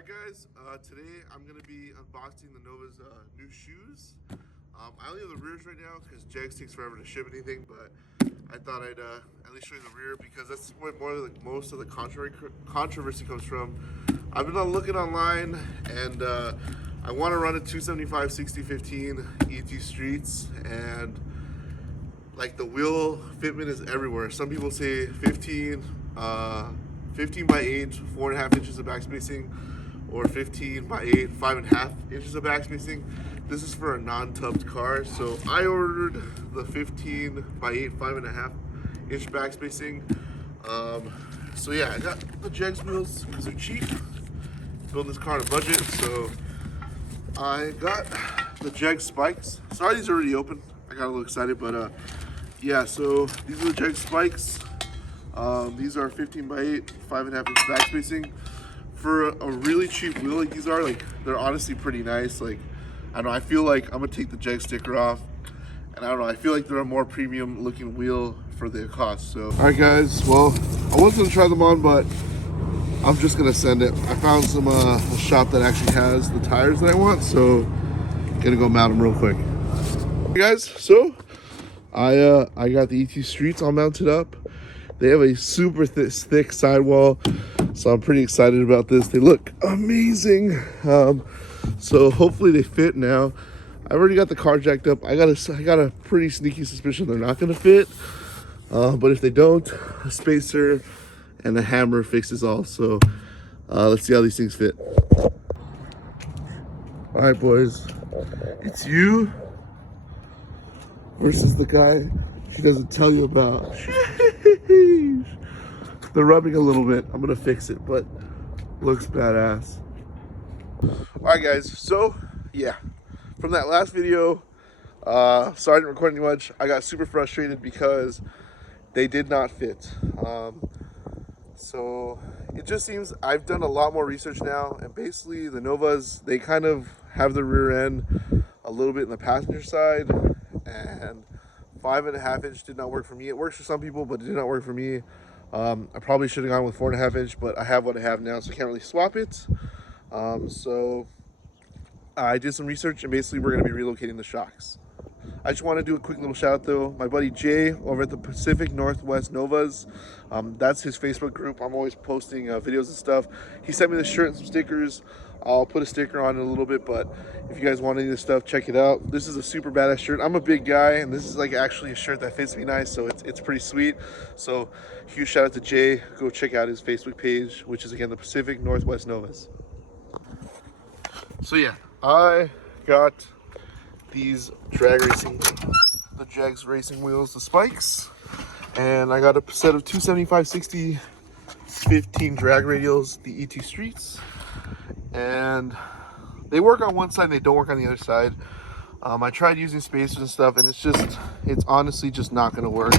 Alright guys, today I'm going to be unboxing the Nova's new shoes. I only have the rears right now because Jags takes forever to ship anything, but I thought I'd at least show you the rear because that's where most of the controversy comes from. I've been looking online and I want to run a 275 6015 ET Streets, and like the wheel fitment is everywhere. Some people say 15 by 8, 4.5 inches of back spacing, or 15 by 8, 5.5 inches of back spacing. This is for a non-tubbed car, so I ordered the 15 by 8, 5.5 inch back spacing. So yeah, I got the Jags wheels because they're cheap. Building this car on a budget, so I got the Jags spikes. Sorry, these are already open. I got a little excited, but yeah. So these are the Jags spikes. These are 15 by 8, 5.5 inch back spacing. For a really cheap wheel like these are, like, they're honestly pretty nice. Like, I don't know, I feel like I'm gonna take the Jag sticker off, and I don't know, I feel like they're a more premium looking wheel for the cost. So, all right guys, well, I was gonna try them on, but I'm just gonna send it. I found some a shop that actually has the tires that I want, so I'm gonna go mount them real quick. Hey guys, so I got the ET Streets all mounted up. They have a super thick sidewall, so I'm pretty excited about this. They look amazing. So hopefully they fit now. I already got the car jacked up. I got a pretty sneaky suspicion they're not gonna fit. But if they don't, a spacer and a hammer fixes all. So let's see how these things fit. All right, boys, it's you versus the guy she doesn't tell you about. They're rubbing a little bit. I'm gonna fix it, but looks badass. All right, guys. So yeah, from that last video, sorry I didn't record any much. I got super frustrated because they did not fit. So it just seems I've done a lot more research now, and basically the Novas, they kind of have the rear end a little bit in the passenger side, and 5.5 inch did not work for me. It works for some people, but it did not work for me. I probably should have gone with 4.5 inch, but I have what I have now, so I can't really swap it. So I did some research, and basically we're going to be relocating the shocks. I just want to do a quick little shout out though. My buddy Jay over at the Pacific Northwest Novas, that's his Facebook group. I'm always posting videos and stuff. He sent me this shirt and some stickers. I'll put a sticker on in a little bit, but if you guys want any of this stuff, check it out. This is a super badass shirt. I'm a big guy, and this is like actually a shirt that fits me nice, so it's pretty sweet. So huge shout out to Jay. Go check out his Facebook page, which is again the Pacific Northwest Novas. So yeah, I got these the Jags racing wheels, the spikes, and I got a set of 275 60 15 drag radials, the ET Streets, and they work on one side and they don't work on the other side. I tried using spacers and stuff, and it's honestly just not going to work.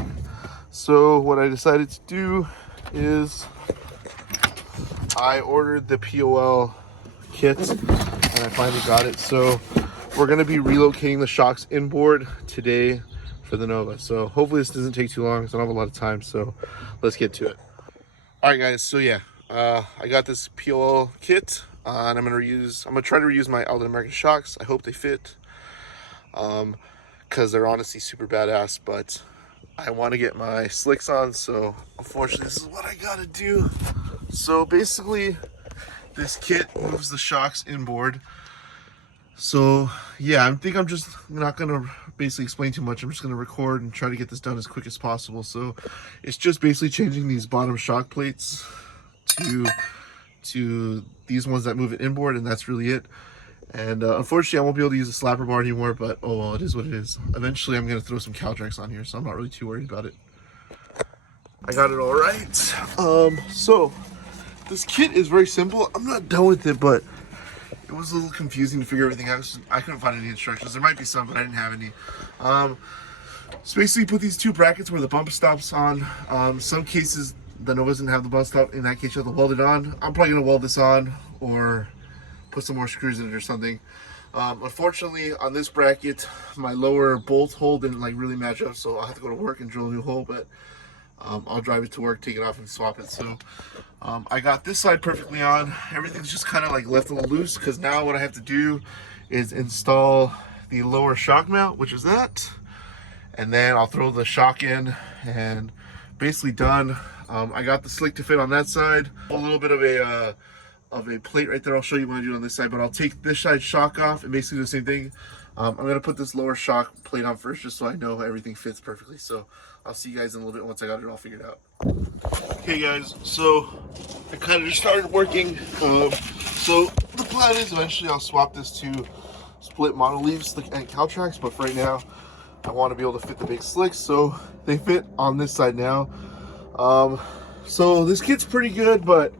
So what I decided to do is I ordered the POL kit, and I finally got it. So we're going to be relocating the shocks inboard today for the Nova. So hopefully this doesn't take too long because I don't have a lot of time. So let's get to it. All right, guys. So yeah, I got this POL kit, and I'm gonna try to reuse my Alden American shocks. I hope they fit, because they're honestly super badass. But I want to get my slicks on, so unfortunately this is what I gotta do. So basically, this kit moves the shocks inboard. So yeah, I think I'm just not gonna basically explain too much. I'm just gonna record and try to get this done as quick as possible. So it's just basically changing these bottom shock plates to these ones that move it inboard, and that's really it. And unfortunately I won't be able to use a slapper bar anymore, but oh well, it is what it is. Eventually I'm gonna throw some Caltrax on here, so I'm not really too worried about it. I got it all right. So this kit is very simple. I'm not done with it, but it was a little confusing to figure everything out. I couldn't find any instructions. There might be some, but I didn't have any. So basically put these two brackets where the bump stops on. Some cases the Nova doesn't have the bump stop. In that case you have to weld it on. I'm probably gonna weld this on or put some more screws in it or something. Unfortunately on this bracket my lower bolt hole didn't like really match up, so I'll have to go to work and drill a new hole. But I'll drive it to work, take it off, and swap it. So I got this side perfectly on. Everything's just kind of like left a little loose because now what I have to do is install the lower shock mount, which is that, and then I'll throw the shock in and basically done. I got the slick to fit on that side. A little bit of a plate right there. I'll show you when I do it on this side, but I'll take this side shock off and basically do the same thing. I'm gonna put this lower shock plate on first just so I know everything fits perfectly. So I'll see you guys in a little bit once I got it all figured out. Okay guys, so I kind of just started working. So the plan is eventually I'll swap this to split mono leaves and cow tracks, but for right now I want to be able to fit the big slicks, so they fit on this side now. So this kit's pretty good, but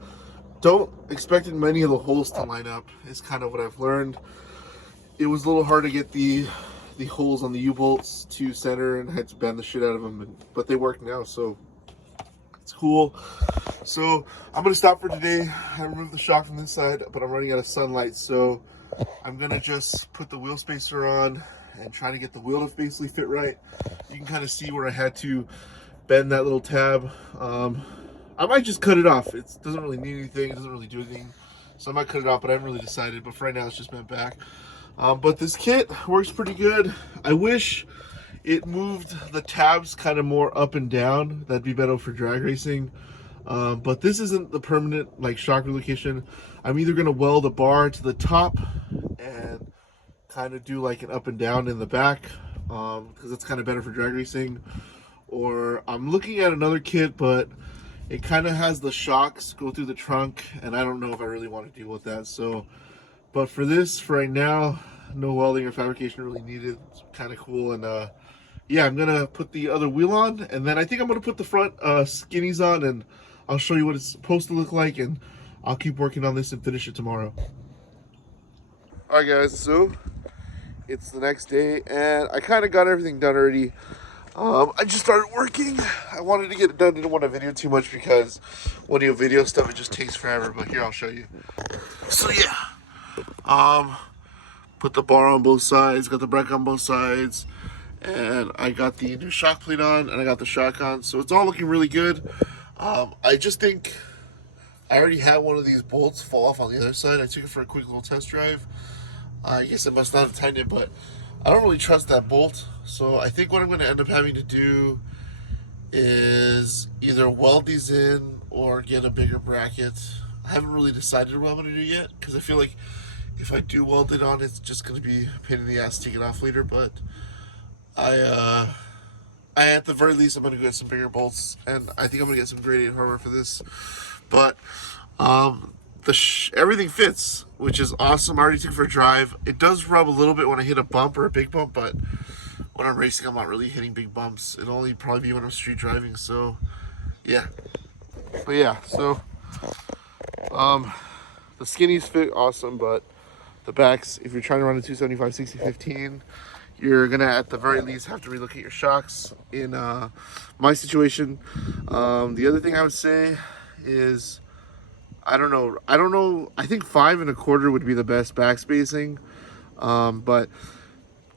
don't expect many of the holes to line up. Is kind of what I've learned. It was a little hard to get the holes on the U-bolts to center, and I had to bend the shit out of them, but they work now, so it's cool. So I'm gonna stop for today. I removed the shock from this side, but I'm running out of sunlight, so I'm gonna just put the wheel spacer on and trying to get the wheel to basically fit right. You can kind of see where I had to bend that little tab. I might just cut it off. It doesn't really need anything. It doesn't really do anything. So I might cut it off, but I haven't really decided. But for right now, it's just bent back. But this kit works pretty good. I wish it moved the tabs kind of more up and down. That'd be better for drag racing. But this isn't the permanent like shock relocation. I'm either going to weld a bar to the top and kind of do like an up and down in the back, because it's kind of better for drag racing. Or I'm looking at another kit, but it kind of has the shocks go through the trunk, and I don't know if I really want to deal with that. So, but for this, for right now, no welding or fabrication really needed. It's kind of cool. And yeah, I'm gonna put the other wheel on, and then I think I'm gonna put the front skinnies on, and I'll show you what it's supposed to look like, and I'll keep working on this and finish it tomorrow. All right guys, so it's the next day and I kind of got everything done already. I just started working. I wanted to get it done. Didn't want to video too much because when you video stuff, it just takes forever. But here, I'll show you. So yeah, put the bar on both sides, got the bracket on both sides, and I got the new shock plate on, and I got the shock on. So it's all looking really good. I just think I already had one of these bolts fall off on the other side. I took it for a quick little test drive. I guess I must not have tightened it, but I don't really trust that bolt. So I think what I'm going to end up having to do is either weld these in or get a bigger bracket. I haven't really decided what I'm going to do yet, because I feel like if I do weld it on, it's just going to be a pain in the ass to take it off later. But I at the very least, I'm going to get some bigger bolts, and I think I'm going to get some grade 8 hardware for this. But everything fits, which is awesome. I already took it for a drive. It does rub a little bit when I hit a bump or a big bump, but when I'm racing, I'm not really hitting big bumps. It'll only probably be when I'm street driving, so yeah. But yeah, so the skinnies fit awesome, but the backs, if you're trying to run a 275 60/15, you're gonna at the very least have to relocate your shocks in my situation. The other thing I would say is, I don't know. I think 5 1/4 would be the best back spacing. But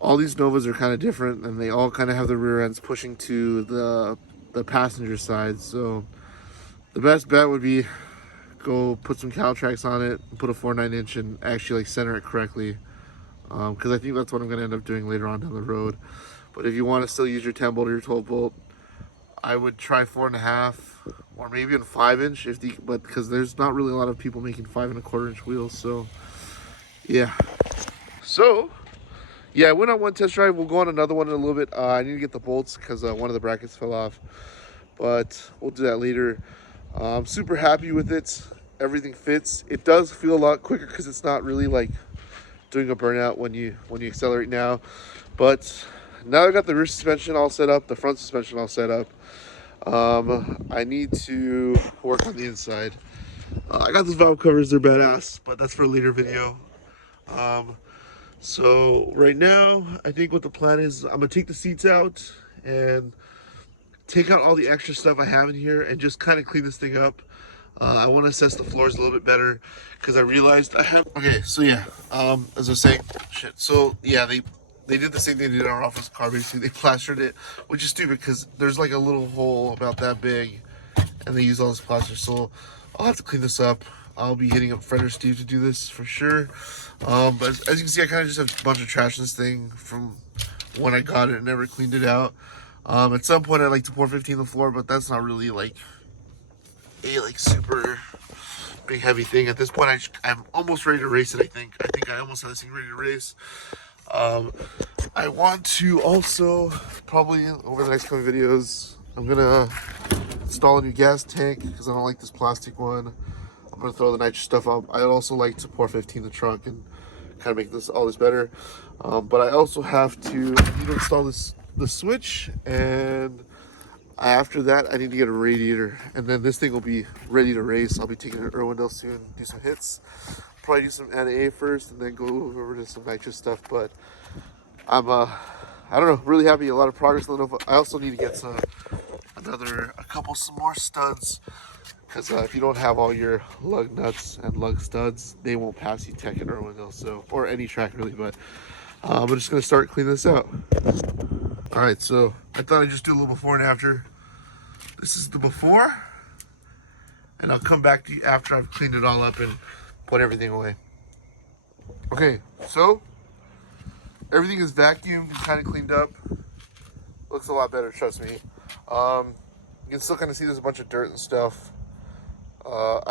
all these Novas are kind of different, and they all kind of have the rear ends pushing to the passenger side. So the best bet would be go put some cow tracks on it, put a 4/9 inch, and actually like center it correctly. Because I think that's what I'm going to end up doing later on down the road. But if you want to still use your 10 bolt or your 12 bolt, I would try 4.5 or maybe even 5 inch but because there's not really a lot of people making 5 1/4 inch wheels. So yeah. So yeah, I went on one test drive. We'll go on another one in a little bit. I need to get the bolts because one of the brackets fell off, but we'll do that later. I'm super happy with it. Everything fits. It does feel a lot quicker because it's not really like doing a burnout when you accelerate now. But now I got the rear suspension all set up, the front suspension all set up. I need to work on the inside. I got those valve covers, they're badass, but that's for a later video. So right now, I think what the plan is, I'm gonna take the seats out and take out all the extra stuff I have in here and just kind of clean this thing up. I want to assess the floors a little bit better because I realized I have. Okay, so yeah, as I was saying, shit. So yeah, they did the same thing they did on our office car. Basically, they plastered it, which is stupid because there's like a little hole about that big, and they use all this plaster. So I'll have to clean this up. I'll be hitting up Fred or Steve to do this for sure. But as you can see, I kind of just have a bunch of trash in this thing from when I got it and never cleaned it out. At some point, I'd like to pour 15 on the floor, but that's not really like a super big heavy thing. At this point, I'm almost ready to race it. I think I almost have this thing ready to race. I want to also probably over the next couple of videos, I'm gonna install a new gas tank because I don't like this plastic one. I'm gonna throw the nitrous stuff up. I'd also like to pour 15 in the trunk and kind of make all this better. But I also have to install the switch, and after that I need to get a radiator, and then this thing will be ready to race. I'll be taking it to Irwindale soon, do some hits, probably do some NA first, and then go over to some nitrous stuff. But I'm I don't know, really happy. A lot of progress on the Nova. I also need to get some some more studs, because if you don't have all your lug nuts and lug studs, they won't pass you tech at Irwindale, so, or any track really. But I'm just gonna start cleaning this out. All right, so I thought I'd just do a little before and after. This is the before, and I'll come back to you after I've cleaned it all up and put everything away. Okay, so everything is vacuumed and kind of cleaned up. Looks a lot better, trust me. You can still kind of see there's a bunch of dirt and stuff. All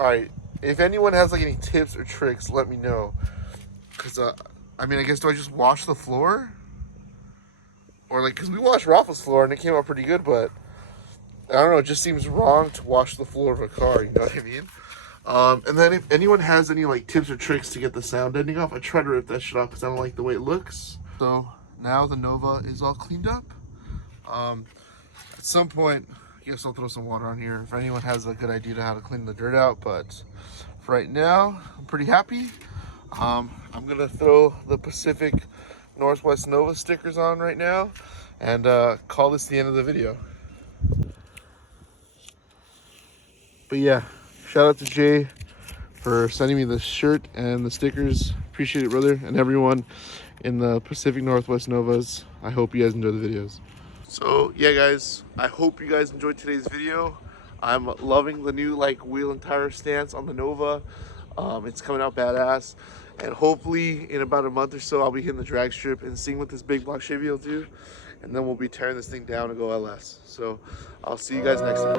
right, if anyone has like any tips or tricks, let me know. Because, I mean, I guess, do I just wash the floor? Or like, because we washed Rafa's floor and it came out pretty good, but I don't know, it just seems wrong to wash the floor of a car, you know what I mean? And then if anyone has any like tips or tricks to get the sound ending off, I try to rip that shit off because I don't like the way it looks. So now the Nova is all cleaned up. At some point, I guess I'll throw some water on here if anyone has a good idea to how to clean the dirt out. But for right now, I'm pretty happy. I'm gonna throw the Pacific Northwest Nova stickers on right now and call this the end of the video. But yeah, shout out to Jay for sending me the shirt and the stickers. Appreciate it, brother, and everyone in the Pacific Northwest Novas. I hope you guys enjoy the videos. So yeah, guys, I hope you guys enjoyed today's video. I'm loving the new like wheel and tire stance on the Nova. It's coming out badass, and hopefully in about a month or so I'll be hitting the drag strip and seeing what this big block Chevy will do, and then we'll be tearing this thing down and go LS. So I'll see you guys next time.